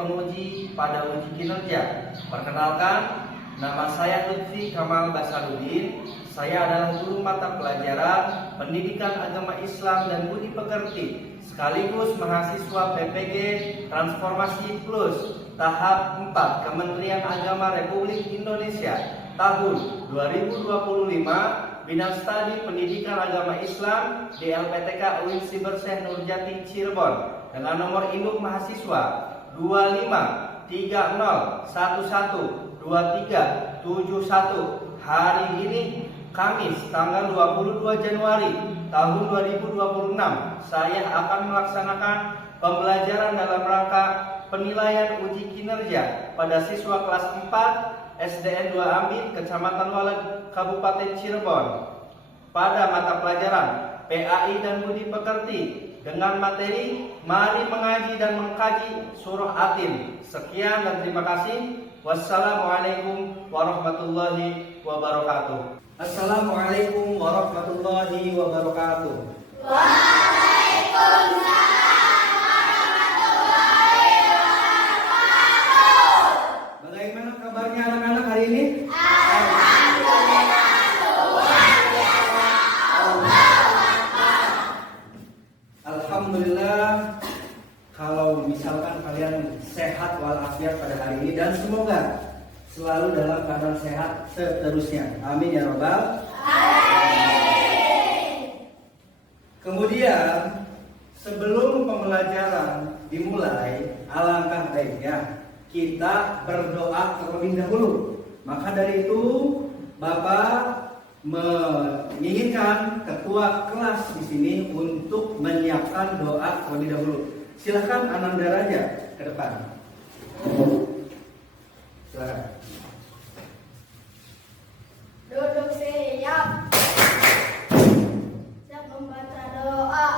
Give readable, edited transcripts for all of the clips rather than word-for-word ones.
penguji pada uji kinerja. Perkenalkan, nama saya Lutfi Kamal Basaruddin. Saya adalah guru mata pelajaran Pendidikan Agama Islam dan Budi Pekerti, sekaligus mahasiswa PPG Transformasi Plus tahap 4 Kementerian Agama Republik Indonesia tahun 2025, bidang studi Pendidikan Agama Islam di LPTK UIN Sibersyekh Nurjati Cirebon, dengan nomor induk mahasiswa 2530112371. Hari ini Kamis tanggal 22 Januari tahun 2026, saya akan melaksanakan pembelajaran dalam rangka penilaian uji kinerja pada siswa kelas 4 SDN 2 Amin, Kecamatan Walet, Kabupaten Cirebon, pada mata pelajaran PAI dan Budi Pekerti dengan materi Mari Mengaji dan Mengkaji Surah Atin. Sekian dan terima kasih. Wassalamualaikum warahmatullahi wabarakatuh. Assalamualaikum warahmatullahi wabarakatuh. Waalaikumsalam warahmatullahi wabarakatuh. Bagaimana kabarnya anak-anak hari ini? Alhamdulillah, luar biasa. Allahu Akbar. Alhamdulillah, kalau misalkan kalian sehat walafiat pada hari ini, dan semoga selalu dalam keadaan sehat seterusnya. Amin ya robbal alamin. Kemudian sebelum pembelajaran dimulai, alangkah baiknya kita berdoa terlebih dahulu. Maka dari itu Bapak menginginkan ketua kelas di sini untuk menyiapkan doa terlebih dahulu. Silakan Ananda Raja ke depan. Silakan. Duduk siap. Siap membaca doa.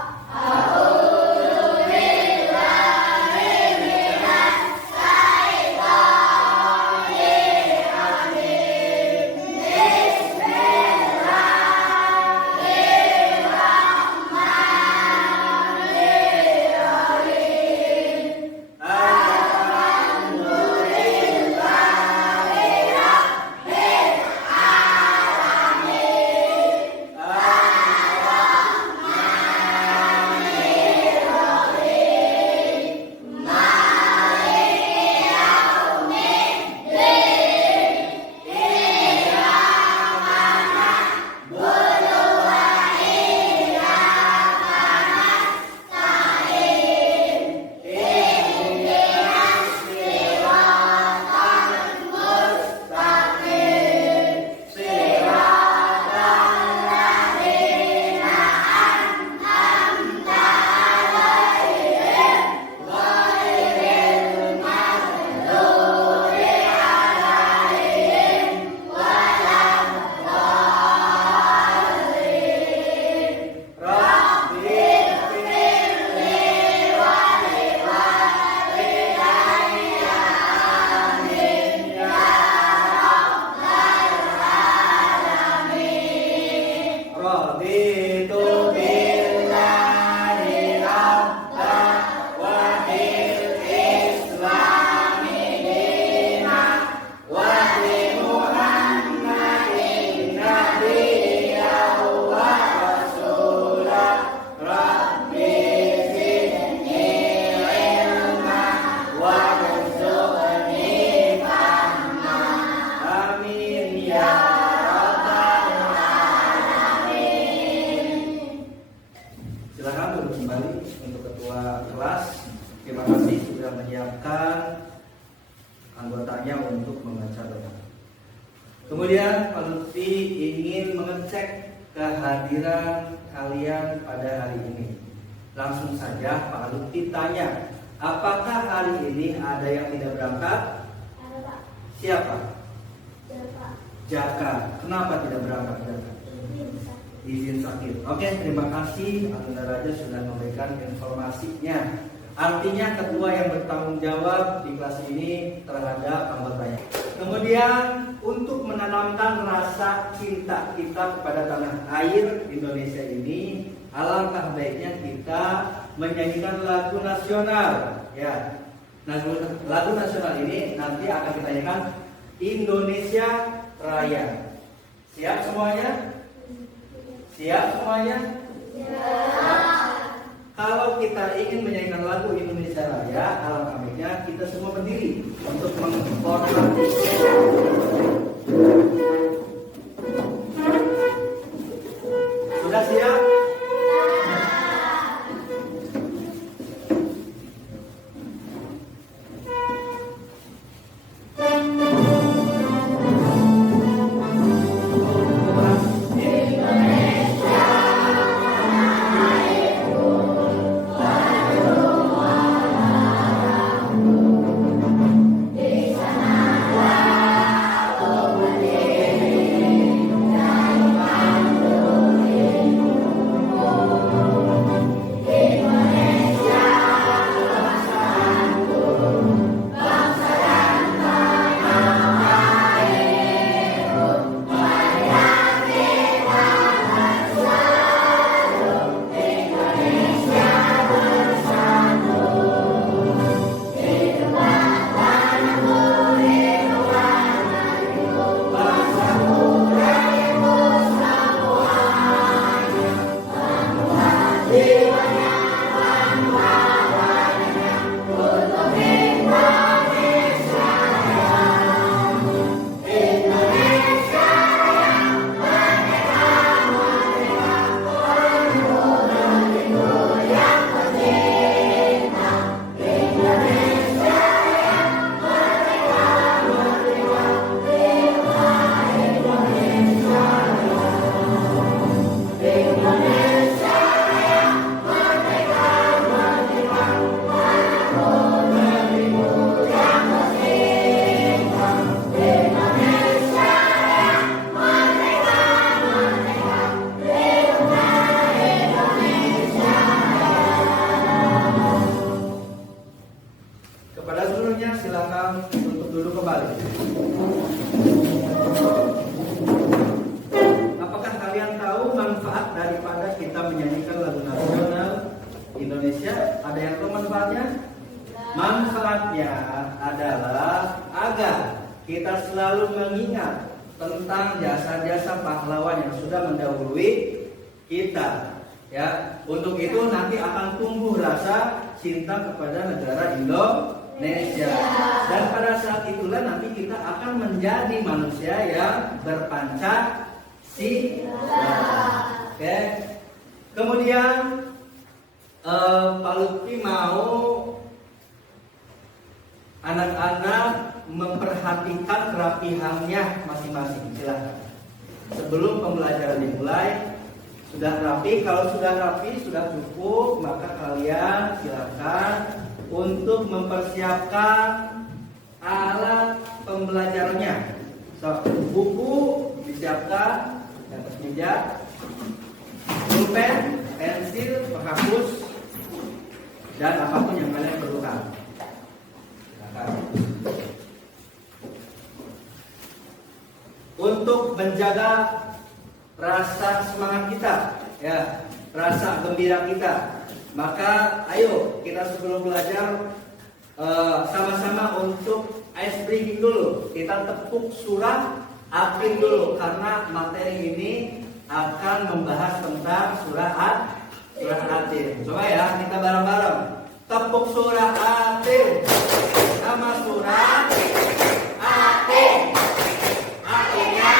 anggotanya untuk membaca doa. Kemudian Pak Lutfi ingin mengecek kehadiran kalian pada hari ini. Langsung saja Pak Lutfi tanya, apakah hari ini ada yang tidak berangkat? Ada, Pak. Siapa? Jaka. Jaka. Kenapa tidak berangkat Jaka? Izin sakit. Oke, terima kasih Ananda Raja sudah memberikan informasinya. Artinya ketua yang bertanggung jawab di kelas ini terhadap anggotanya. Kemudian untuk menanamkan rasa cinta kita kepada tanah air Indonesia ini, alangkah baiknya kita menyanyikan lagu nasional. Ya, Nah, lagu nasional ini nanti akan kita nyanyikan Indonesia Raya. Siap semuanya? Siap semuanya? Kalau kita ingin menyanyikan lagu Indonesia Raya, alangkah baiknya kita semua berdiri untuk menghormati. Sudah siap? Kepada seluruhnya silakan untuk duduk kembali. Apakah kalian tahu manfaat daripada kita menyanyikan lagu nasional Indonesia? Ada yang tahu manfaatnya? Manfaatnya adalah agar kita selalu mengingat tentang jasa-jasa pahlawan yang sudah mendahului kita. Ya, untuk itu nanti akan tumbuh rasa cinta kepada negara Indonesia. Dan pada saat itulah nanti kita akan menjadi manusia yang berpancasila. Oke. Kemudian Pak Lutfi mau anak-anak memperhatikan kerapihannya masing-masing. Silakan. Sebelum pembelajaran dimulai, sudah rapi? Kalau sudah rapi, sudah cukup, maka kalian silakan untuk mempersiapkan alat pembelajarannya. So, buku disiapkan di atas meja, pulpen, pensil, penghapus, dan apapun yang kalian perlukan. Silakan. Untuk menjaga rasa semangat kita, ya, rasa gembira kita, maka ayo kita sebelum belajar sama-sama untuk ice breaking dulu. Kita tepuk surah Atin dulu karena materi ini akan membahas tentang surah Atin. Coba ya kita bareng-bareng tepuk surah Atin. Nama surah Atin. Artinya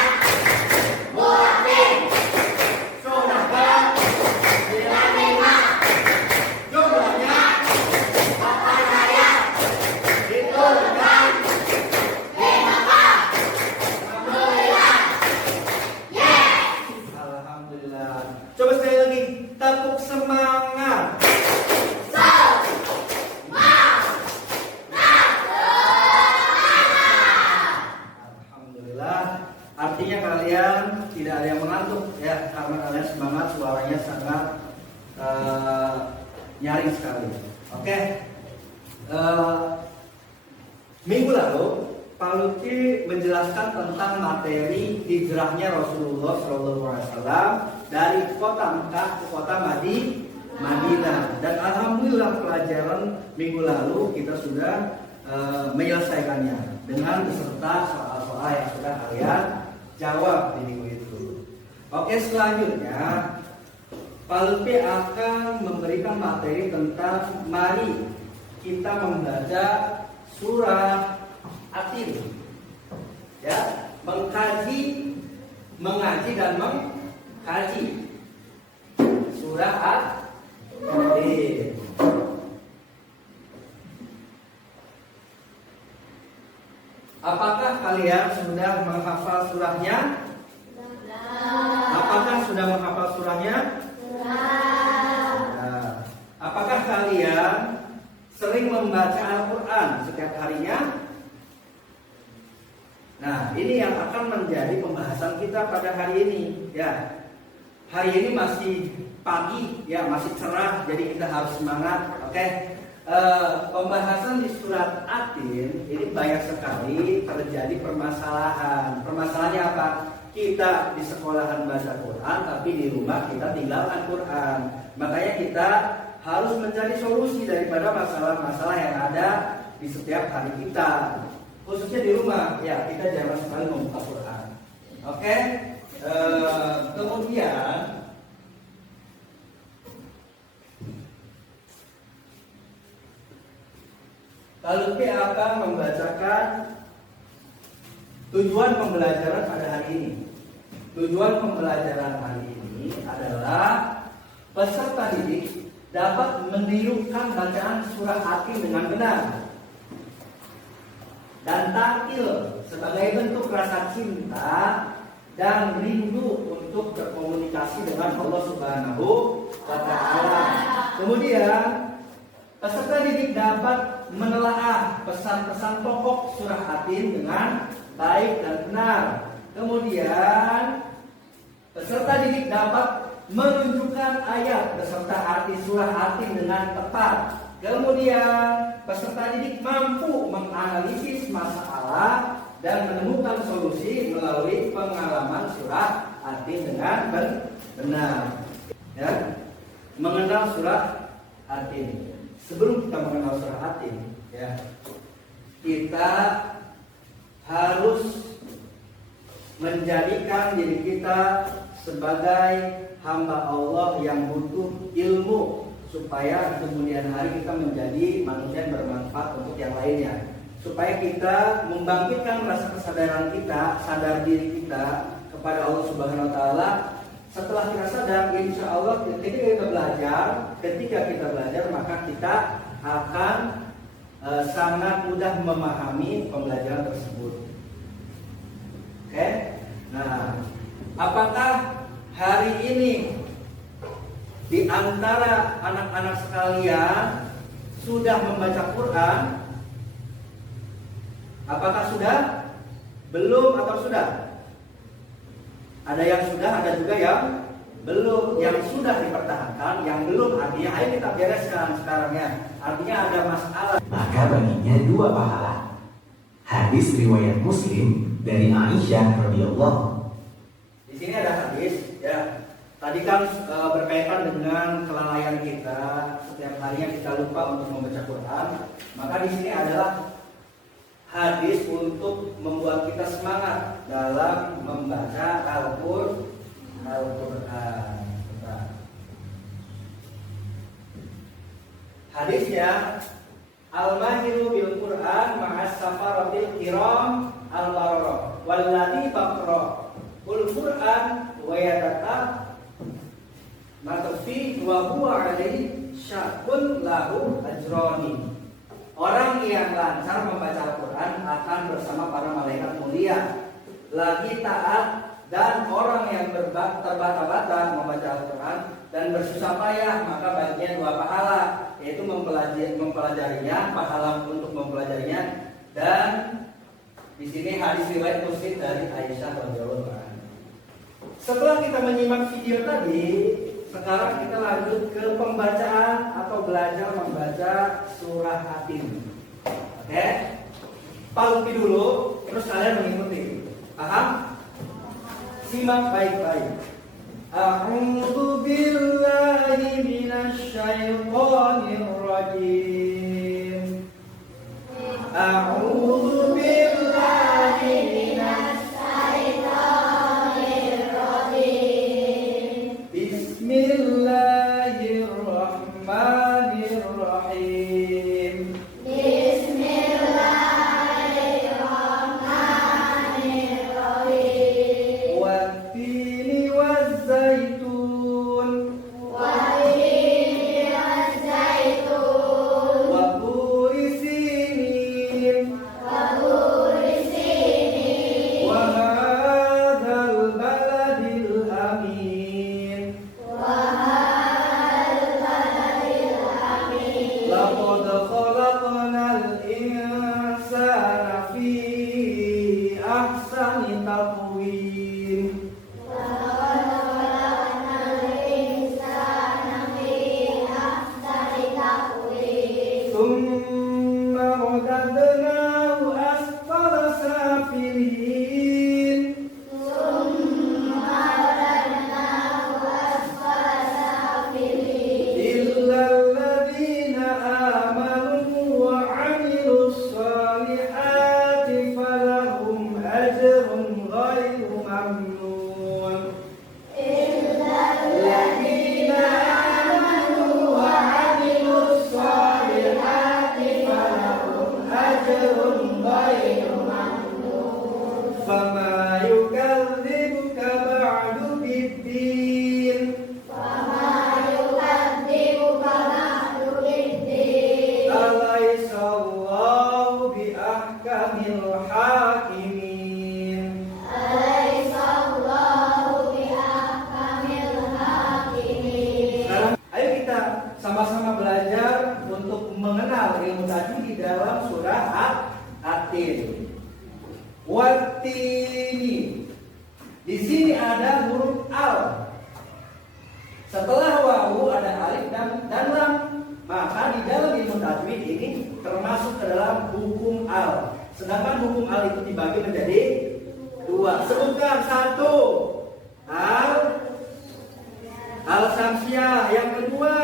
artinya kalian tidak ada yang mengantuk ya, karena kalian semangat, suaranya sangat nyaring sekali. Oke. Minggu lalu Pak Lutfi menjelaskan tentang materi hijrahnya Rasulullah SAW dari kota Mekah ke kota Madinah. Dan alhamdulillah pelajaran minggu lalu kita sudah menyelesaikannya dengan beserta soal-soal yang sudah kalian jawab di minggu itu. Oke, selanjutnya Pak Lutfi akan memberikan materi tentang mari kita membaca surah Atin. Ya, mengaji dan mengkaji surah Atin. Apakah kalian sudah menghafal surahnya? Apakah sudah menghafal surahnya? Nah, apakah kalian sering membaca Al-Quran setiap harinya? Nah, ini yang akan menjadi pembahasan kita pada hari ini. Ya, hari ini masih pagi, ya masih cerah, jadi kita harus semangat. Oke. Pembahasan di surat Atin ini banyak sekali terjadi permasalahan. Permasalahannya apa? Kita di sekolahan baca Quran, tapi di rumah kita tinggalkan Quran. Makanya kita harus mencari solusi daripada masalah-masalah yang ada di setiap hari kita, khususnya di rumah. Ya, kita jangan sekali membuka Quran. Oke. Kemudian lalu kita akan membacakan tujuan pembelajaran pada hari ini. Tujuan pembelajaran hari ini adalah peserta didik dapat menirukan bacaan surah Atin dengan benar dan takil sebagai bentuk rasa cinta dan rindu untuk berkomunikasi dengan Allah Subhanahu wa Ta'ala. Kemudian peserta didik dapat menelaah pesan-pesan pokok surah Atin dengan baik dan benar. Kemudian peserta didik dapat menunjukkan ayat beserta arti surah Atin dengan tepat. Kemudian peserta didik mampu menganalisis masalah dan menemukan solusi melalui pengalaman surah Atin dengan benar. Ya, mengenal surah Atin. Sebelum kita mengenal surah Atin, ya, kita harus menjadikan diri kita sebagai hamba Allah yang butuh ilmu supaya kemudian hari kita menjadi manusia yang bermanfaat untuk yang lainnya. Supaya kita membangkitkan rasa kesadaran kita, sadar diri kita kepada Allah Subhanahu wa Ta'ala. Setelah kita sadar, insya Allah ketika kita belajar maka kita akan sangat mudah memahami pembelajaran tersebut. Oke? Nah, apakah hari ini di antara anak-anak sekalian sudah membaca Quran? Apakah sudah? Belum atau sudah? Ada yang sudah, ada juga yang belum. Yang sudah dipertahankan, yang belum artinya ayo kita bereskan sekarang ya. Artinya ada masalah. Maka baginya 2 pahala. Hadis riwayat Muslim dari Aisyah radhiyallahu. Di sini ada hadis ya. Tadi kan berkaitan dengan kelalaian kita, setiap harinya kita lupa untuk membaca Quran. Maka di sini adalah hadis untuk membuat kita semangat dalam membaca Al-Quran. Hadisnya, al-mahiru bil Quran ma'as safaratil kiram al-bararah walladhi baqra ul Quran wa yadata matfi wa huwa alaihi syakun lahu ajrani. Orang yang lancar membaca Al-Quran akan bersama para malaikat mulia. Lagi taat dan orang yang terbata-bata membaca Al-Quran dan bersusah payah, maka baginya 2 pahala, yaitu mempelajarinya, pahala untuk mempelajarinya, dan di sini hadis riwayat Muslim dari Aisyah radhiyallahu anha. Setelah kita menyimak video tadi, sekarang kita lanjut ke pembacaan atau belajar membaca surah Atin. Oke? Palupi dulu, terus kalian mengikuti. Paham? Simak baik-baik. A'udzu billahi minasyaitonir rajim. A'udzu billahi minasyaitonir rajim. Bismillahirrahmanirrahim. Bismillahirrahmanirrahim. Wattini wazzaitun. Wattini wazzaitun. Wa turi sinin. Wa turi sinin. Wa hadzal baladil amin. Wa hadzal baladil amin. Laqad khalaqnal insana fi ahsani taqwim. Laqad khalaqnal insana fi ahsani taqwim. Tsumma radadnahu asfala safilin. Tsumma radadnahu asfala safilin. Illa alladhina amanu wa 'amilus solihati falahum ajrun ghairu mamnun. Illa Alladhina amanu wa 'amilus solihati falahum ajrun ghairu mamnun. Fama yukadzibuka ba'du biddin. fama yukadzibuka ba'du biddin. Alaysa Allahu biahkamil hakimin. Alaysa Allahu biahkamil hakimin. Sekarang ayo kita sama-sama belajar untuk mengenal ilmu tajwid di dalam surah At-Tin. Wattini. Di sini ada huruf al. Setelah wawu ada alif dan lam. Maka di dalam ilmu tajwid ini termasuk ke dalam hukum al. Sedangkan hukum al itu dibagi menjadi dua. Sebutkan satu. Al samsiah. Yang kedua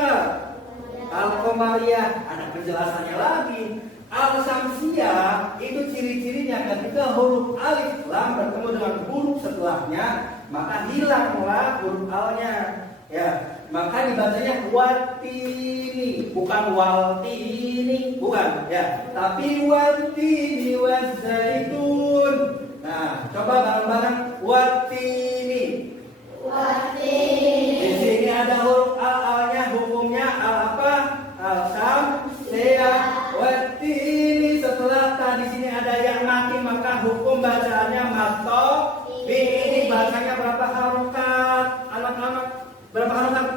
al qamariyah. Ada penjelasannya lagi. Al samsiah itu ciri-cirinya ketika huruf alif lam bertemu dengan huruf setelahnya, maka hilanglah huruf alnya. Ya, maka dibacanya watini, bukan waltini, bukan ya, tapi watini wazaitun. Nah, coba bareng-bareng watini. Wattini. Di sini ada huruf al-alnya, hukumnya al apa? Al samsiah. Watini, setelah tadi sini ada yang mati, maka hukum bacaannya mato. Ini bacanya berapa harokat? Anak-anak berapa harokat?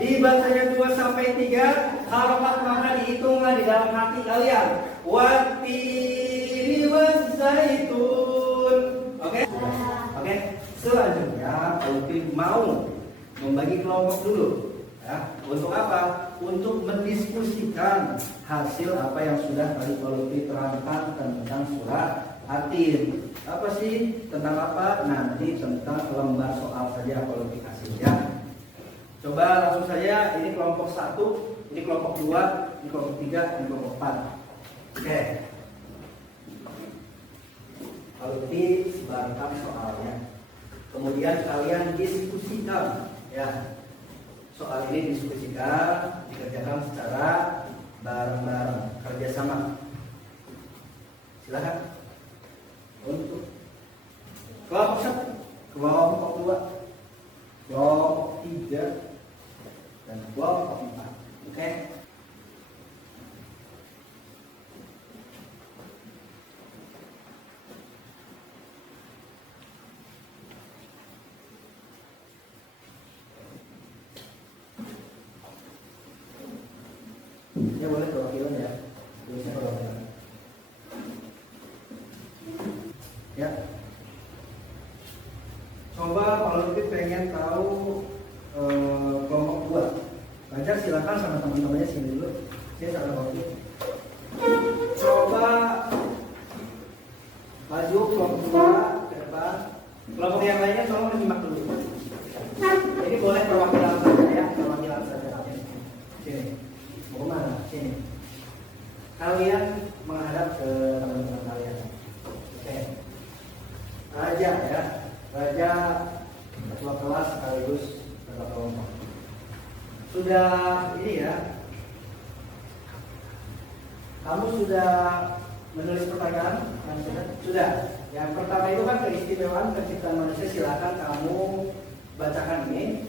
Dibacanya 2 sampai 3 harokat, maka dihitunglah di dalam hati kalian. Wattini wazaitun. Oke? Oke. Selanjutnya Ulfi mau membagi kelompok dulu. Ya, untuk apa? Untuk mendiskusikan hasil apa yang sudah tadi Ulfi terangkan tentang surah At-Tin. Apa sih? Tentang apa? Nanti tentang lembar soal saja Ulfi kasih ya. Coba langsung saja, ini kelompok 1, ini kelompok 2, ini kelompok 3, ini kelompok 4. Oke. Ulfi sebarkan soalnya. Kemudian kalian diskusikan ya. Soal ini diskusikan, dikerjakan secara bareng-bareng, kerjasama. Silakan. Untuk kelompok 1, kelompok 2, kelompok 3, dan kelompok 4. Oke? Ya boleh perwakilan ya. Tulisnya perwakilan. Ya. Coba kalau lebih pengen tahu kelompok 2. Belajar silakan sama teman-temannya sini dulu. Saya sama Rocky. Coba maju kelompok 2 ke depan. Kelompok yang lainnya tolong menyimak dulu. Ini boleh perwakilan saja ya, perwakilan saja. menulis pertanyaan? Sudah. Yang pertama itu kan keistimewaan penciptaan manusia. Silakan kamu bacakan ini.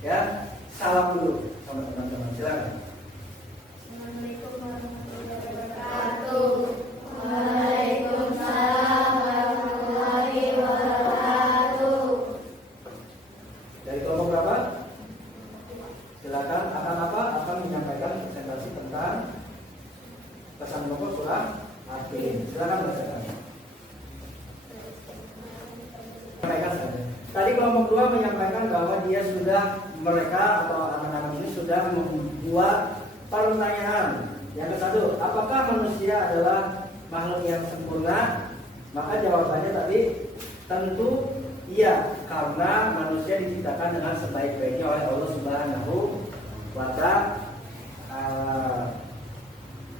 Ya, salam dulu sama teman-teman. Silakan. Assalamualaikum warahmatullahi wabarakatuh. Waalaikumsalam warahmatullahi wabarakatuh. Dari kelompok berapa? Silakan. Akan apa? Akan menyampaikan presentasi tentang pesan pokok surah Al-Qur'an. Silakan bacakan. Tadi kelompok 2 menyampaikan bahwa mereka atau anak-anak ini sudah membuat pertanyaan. Yang ke-1, apakah manusia adalah makhluk yang sempurna? Maka jawabannya tadi tentu iya, karena manusia diciptakan dengan sebaik-baiknya oleh Allah Subhanahu wa Ta'ala.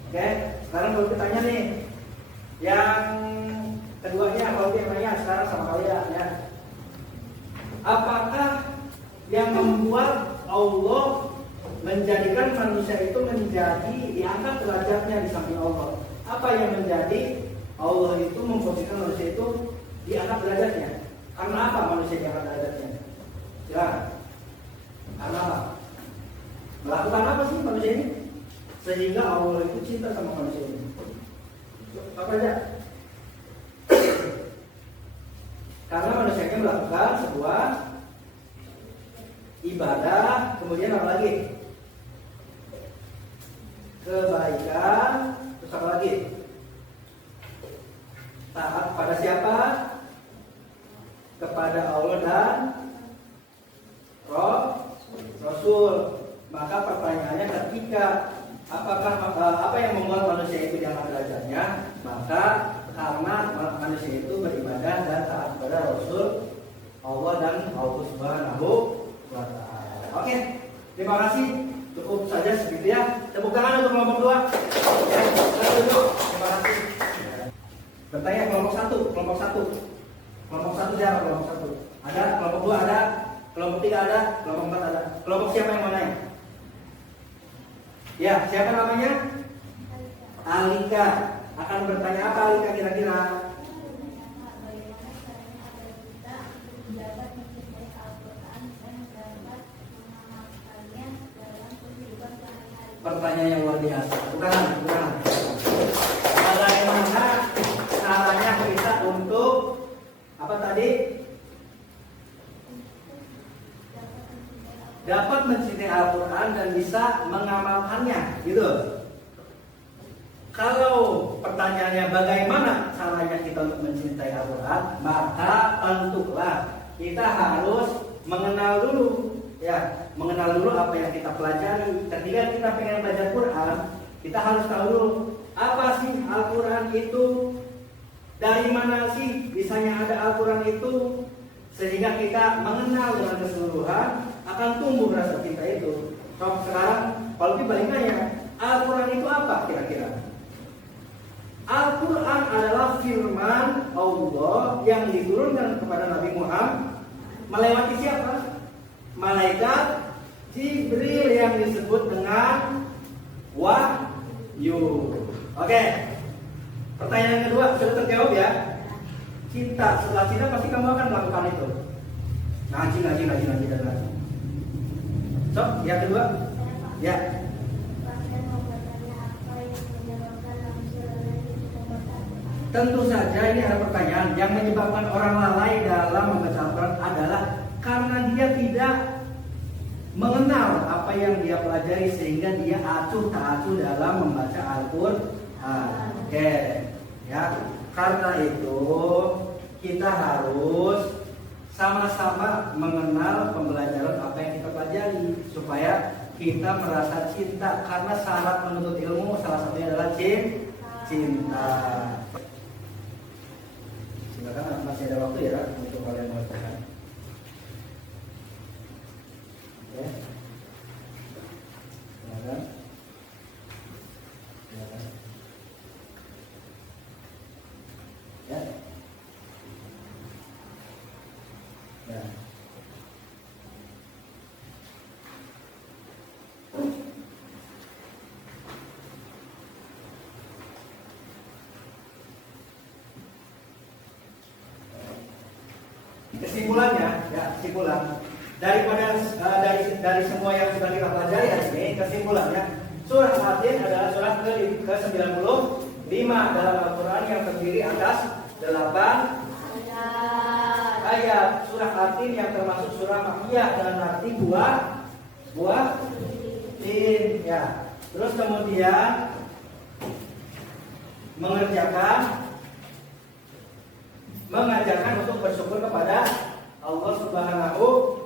Oke, sekarang kalau kita tanya nih, yang keduanya, kalau dia nanya sekarang sama kalian ya, apakah yang membuat Allah menjadikan manusia itu menjadi diangkat derajatnya di samping Allah? Apa yang menjadi Allah itu memposisikan manusia itu diangkat derajatnya? Karena apa manusia diangkat derajatnya? Ya, karena apa? Melakukan apa sih manusia ini sehingga Allah itu cinta sama manusia ini? Apa aja? Karena manusianya melakukan sebuah ibadah, kemudian apa lagi? Kebaikan, terus apa lagi? Taat pada siapa? Kepada Allah dan Rasul. Maka pertanyaannya ketika apa yang membuat manusia itu diangkat derajatnya? Maka karena manusia itu beribadah dan taat kepada Rasul Allah dan Allah Subhanahu wa Ta'ala. Oke, terima kasih. Cukup saja segitu ya. Tepuk tangan untuk kelompok 2. Ya, terima kasih. Bertanya kelompok 1, kelompok 1. Kelompok 1 siapa? Kelompok 1. Ada, kelompok 2 ada, kelompok 3 ada, kelompok 4 ada. Kelompok siapa yang mau nanya? Ya, siapa namanya? Alika. Akan bertanya apa Alika kira-kira? Pertanyaan yang luar biasa. Bukan. Bagaimana caranya kita untuk apa tadi? Dapat mencintai Al-Quran dan bisa mengamalkannya, gitu. Kalau pertanyaannya bagaimana caranya kita untuk mencintai Al-Quran, maka tentulah kita harus mengenal dulu, ya, mengenal dulu apa yang kita pelajari. Ketika kita pengen belajar Quran, kita harus tahu dulu apa sih Al-Quran itu, dari mana sih bisanya ada Al-Quran itu, sehingga kita mengenal dengan keseluruhan, akan tumbuh rasa cinta itu. So, sekarang kalau kita balik nanya, Al-Quran itu apa kira-kira? Al-Quran adalah firman Allah yang diturunkan kepada Nabi Muhammad melewati siapa? Malaikat Jibril yang disebut dengan wahyu. Oke. Pertanyaan kedua sudah terjawab ya. Cinta, setelah cinta pasti kamu akan melakukan itu. Ngaji dan ngaji. So, yang kedua, ya. Tentu saja ini ada pertanyaan yang menyebabkan orang lalai dalam membaca Al-Quran adalah karena dia tidak mengenal apa yang dia pelajari sehingga dia acuh tak acuh dalam membaca Al-Quran. Oke, ya. Karena itu kita harus sama-sama mengenal pembelajaran apa yang kita pelajari supaya kita merasa cinta, karena syarat menuntut ilmu salah satunya adalah cinta. Silakan, masih ada waktu ya untuk kalian melakukan. Oke. Silakan. Ya. Ya. kesimpulannya, ya kesimpulan dari semua yang sudah kita pelajari hari ini, kesimpulannya surah Al-Atin adalah surah ke-95 dalam Al-Quran yang terdiri atas 8 ayat. Surah Al-Atin yang termasuk surah Makkiyah dan arti buah tin, ya. Terus kemudian mengajarkan untuk bersyukur kepada Allah Subhanahu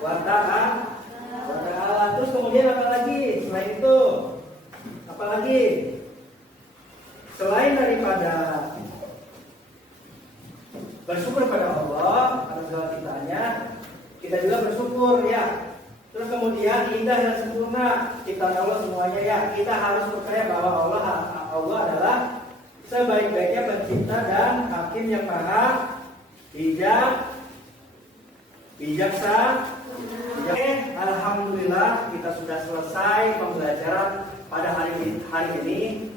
wa ta'ala. Terus kemudian apa lagi? Selain itu, apa lagi? Selain daripada bersyukur kepada Allah atas segala ciptaannya, kita juga bersyukur, ya. Terus kemudian indah dan sempurna ciptaan Allah semuanya, ya. Kita harus percaya bahwa Allah adalah sebaik-baiknya pencipta dan hakim yang maha bijaksana. Alhamdulillah kita sudah selesai pembelajaran pada hari ini.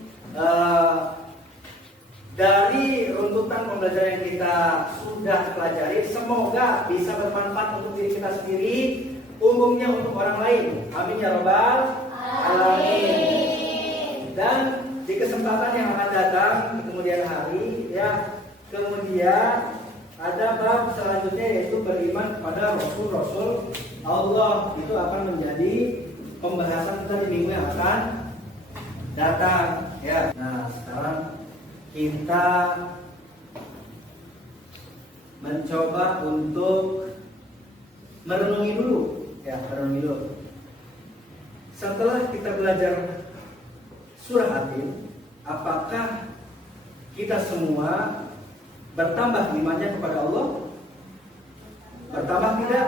Dari runtutan pembelajaran yang kita sudah pelajari, semoga bisa bermanfaat untuk diri kita sendiri, umumnya untuk orang lain. Amin ya rabbal alamin. Dan di kesempatan yang akan datang di kemudian hari, ya, kemudian ada bab selanjutnya yaitu beriman kepada Rasul Allah. Itu akan menjadi pembahasan kita di minggu yang akan datang, ya. Nah, sekarang kita mencoba untuk merenungi dulu, ya, merenungi dulu. Setelah kita belajar surah Atin, apakah kita semua bertambah imannya kepada Allah? Bertambah tidak?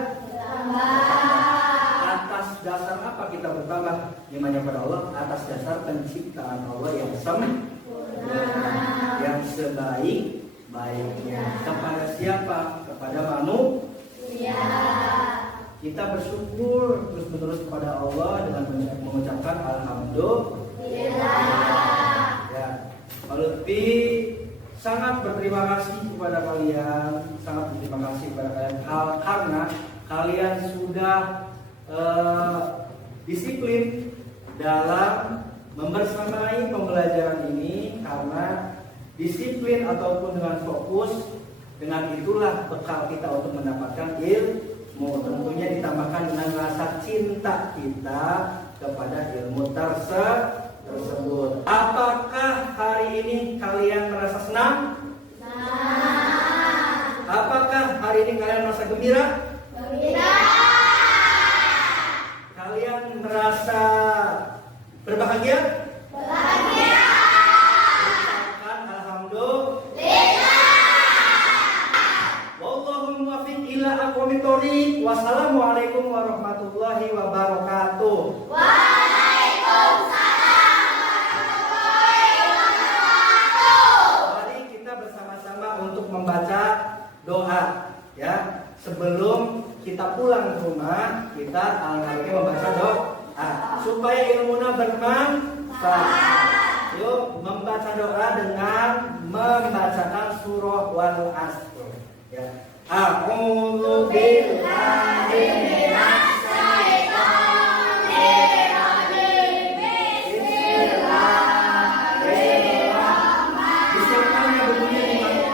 Atas dasar apa kita bertambah imannya kepada Allah? Atas dasar penciptaan Allah yang sempurna, yang sebaik-baiknya. Kepada siapa? Kepada manusia. Kita bersyukur terus-menerus kepada Allah dengan mengucapkan alhamdulillah. Ya, Pak Lutfi sangat berterima kasih kepada kalian, karena kalian sudah disiplin dalam membersamai pembelajaran ini. Karena disiplin ataupun dengan fokus, dengan itulah bekal kita untuk mendapatkan ilmu. Tentunya ditambahkan dengan rasa cinta kita kepada ilmu tersebut. Apakah hari ini kalian merasa senang? Apakah hari ini kalian merasa gembira? Kalian merasa berbahagia? Ucapkan alhamdulillah. Wallahul muwaffiq ila aqwamit thoriq. Wassalamualaikum warahmatullahi wabarakatuh. Membaca doa, ya, sebelum kita pulang ke rumah, kita alhamdulillah membaca doa supaya ilmunya bermanfaat. Yuk membaca doa dengan membacakan surah Wal Asr, ya. A'udzu billahi minasy syaithanir rajim. Bismillahirrahmanirrahim. Bismillahirrahmanirrahim.